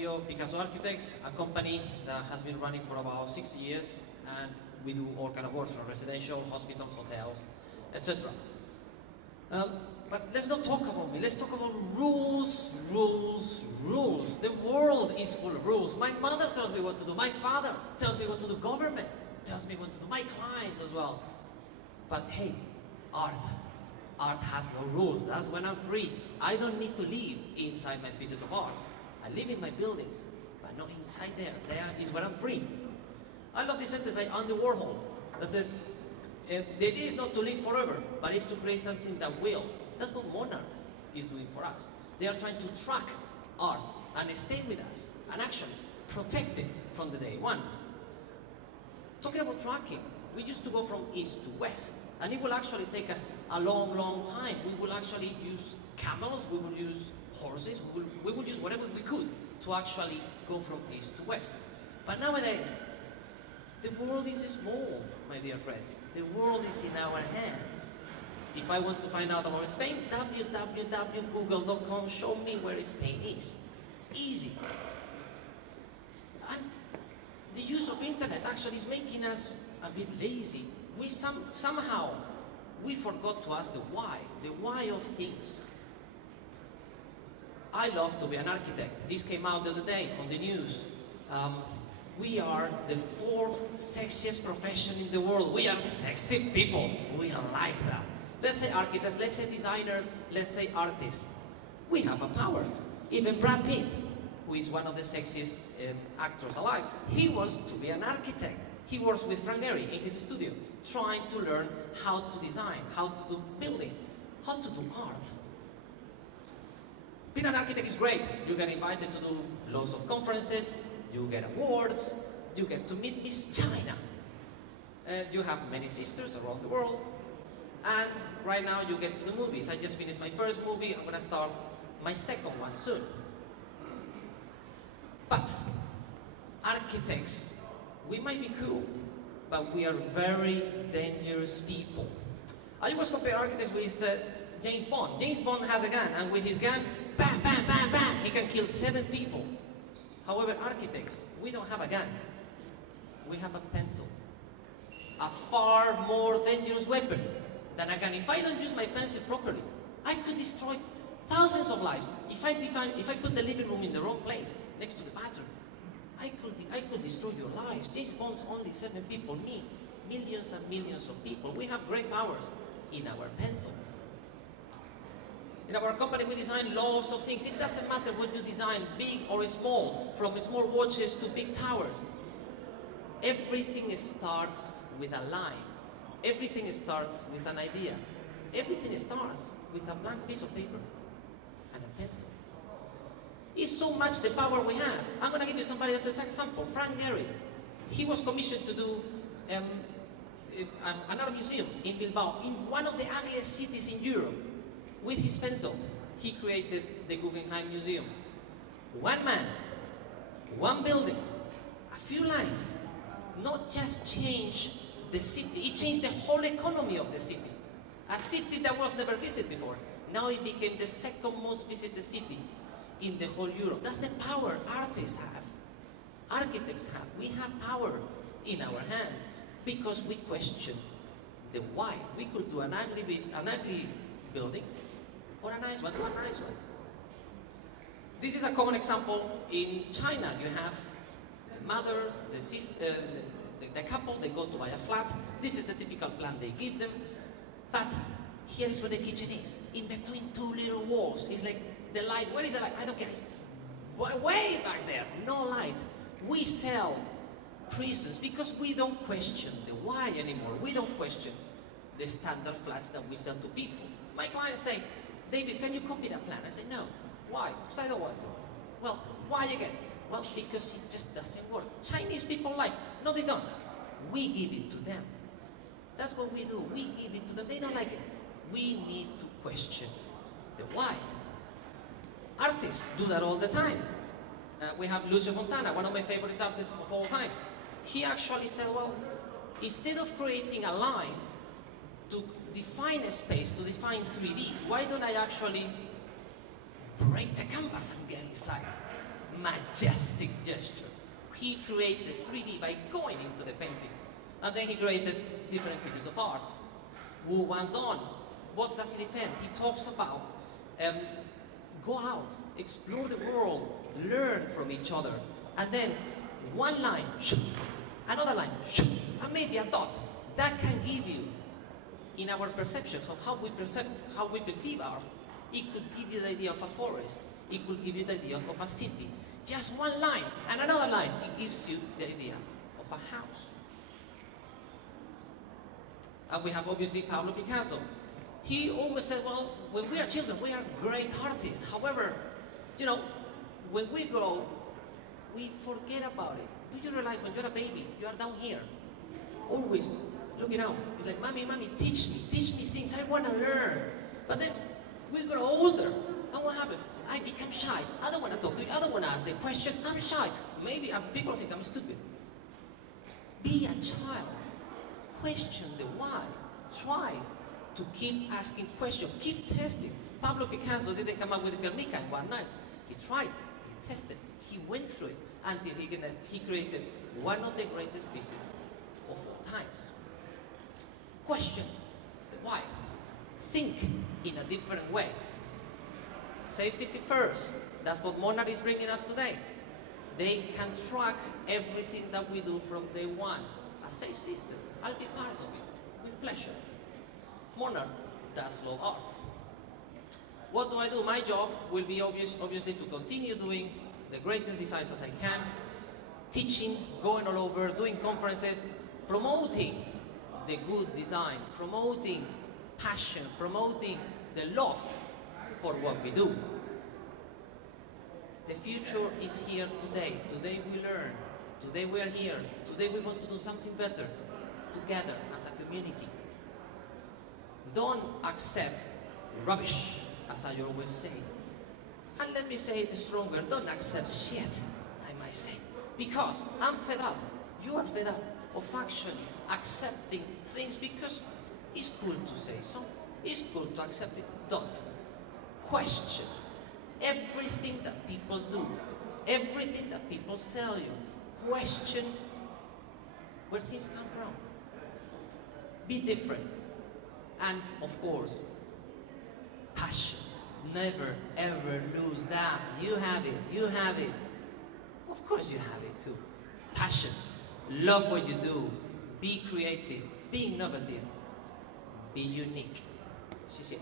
CEO of Picazo Architects, a company that has been running for about 60 years, and we do all kind of work from residential, hospitals, hotels, etc. But let's not talk about me, let's talk about rules, rules, rules. The world is full of rules. My mother tells me what to do, my father tells me what to do, government tells me what to do, my clients as well. But hey, art has no rules. That's when I'm free. I don't need to live inside my pieces of art. I live in my buildings, but not inside there. There is where I'm free. I love this sentence by Andy Warhol that says, the idea is not to live forever, but it's to create something that will. That's what monart is doing for us. They are trying to track art and stay with us and actually protect it from the day one. Talking about tracking, we used to go from east to west, and it will actually take us a long, long time. We will actually use camels, we will use horses, we will use whatever we could to actually go from east to west. But nowadays, the world is small, my dear friends. The world is in our hands. If I want to find out about Spain, www.google.com, show me where Spain is. Easy. And the use of internet actually is making us a bit lazy. Somehow we forgot to ask the why of things. I love to be an architect. This came out the other day on the news. We are the 4th sexiest profession in the world. We are sexy people. We are like that. Let's say architects, let's say designers, let's say artists. We have a power. Even Brad Pitt, who is one of the sexiest actors alive, he wants to be an architect. He works with Frank Gehry in his studio, trying to learn how to design, how to do buildings, how to do art. Being an architect is great. You get invited to do lots of conferences, you get awards, you get to meet Miss China. You have many sisters around the world, and right now you get to the movies. I just finished my first movie, I'm gonna start my second one soon. But architects, we might be cool, but we are very dangerous people. I always compare architects with James Bond. James Bond has a gun, and with his gun, bam, bam, bam, bam, he can kill 7 people. However, architects, we don't have a gun. We have a pencil. A far more dangerous weapon than a gun. If I don't use my pencil properly, I could destroy thousands of lives. If I put the living room in the wrong place, next to the bathroom, I could destroy your lives. James Bond's only 7 people, me, millions and millions of people. We have great powers in our pencil. In our company, we design lots of things. It doesn't matter what you design, big or small, from small watches to big towers. Everything starts with a line. Everything starts with an idea. Everything starts with a blank piece of paper and a pencil. It's so much the power we have. I'm going to give you somebody else's example. Frank Gehry. He was commissioned to do an art museum in Bilbao, in one of the ugliest cities in Europe. With his pencil, he created the Guggenheim Museum. One man, one building, a few lines, not just changed the city, it changed the whole economy of the city. A city that was never visited before. Now it became the 2nd most visited city in the whole Europe. That's the power artists have, architects have. We have power in our hands because we question the why. We could do an ugly building, or a nice one, This is a common example in China. You have the mother, the sister, the couple, they go to buy a flat. This is the typical plan they give them. But here is where the kitchen is, in between 2 little walls. It's like the light, where is the light? I don't care, it's way back there, no light. We sell prisons because we don't question the why anymore. We don't question the standard flats that we sell to people. My clients say, David, can you copy that plan? I say, no. Why? Because I don't want to. Well, why again? Well, because it just doesn't work. Chinese people like, no they don't. We give it to them. That's what we do. We give it to them. They don't like it. We need to question the why. Artists do that all the time. We have Lucio Fontana, one of my favorite artists of all times. He actually said, well, instead of creating a line to define a space, to define 3D, why don't I actually break the canvas and get inside? majestic gesture. He created 3D by going into the painting. And then he created different pieces of art. Wu Wanzhong, what does he defend? He talks about go out, explore the world, learn from each other. And then one line, another line, and maybe a dot. That can give you, in our perceptions of how we perceive art, it could give you the idea of a forest. It could give you the idea of a city. Just one line and another line, it gives you the idea of a house. And we have obviously Pablo Picasso. He always said, well, when we are children, we are great artists. However, you know, when we grow, we forget about it. Do you realize when you're a baby, you are down here, always looking out. It's like, mommy, teach me things, I want to learn. But then we grow older, and what happens? I become shy. I don't want to talk to you, I don't want to ask a question, I'm shy. Maybe people think I'm stupid. Be a child. Question the why. Try to keep asking questions, keep testing. Pablo Picasso didn't come up with Guernica in one night. He tried, he tested, he went through it until he created one of the greatest pieces of all times. Question the why. Think in a different way. Safety first. That's what Monart is bringing us today. They can track everything that we do from day one. A safe system. I'll be part of it, with pleasure. Monart does love art. What do I do? My job will be obviously to continue doing the greatest designs as I can, teaching, going all over, doing conferences, promoting the good design, promoting passion, promoting the love for what we do. The future is here today. Today we learn. Today we are here. Today we want to do something better together as a community. Don't accept rubbish, as I always say. And let me say it stronger, don't accept shit, I might say. Because I'm fed up, you are fed up of actually accepting things because it's cool to say so. It's cool to accept it. Don't. Question everything that people do, everything that people sell you. Question where things come from. Be different. And of course, passion. Never ever lose that. You have it, you have it. Of course you have it too. Passion. Love what you do. Be creative. Be innovative. Be unique. 谢谢。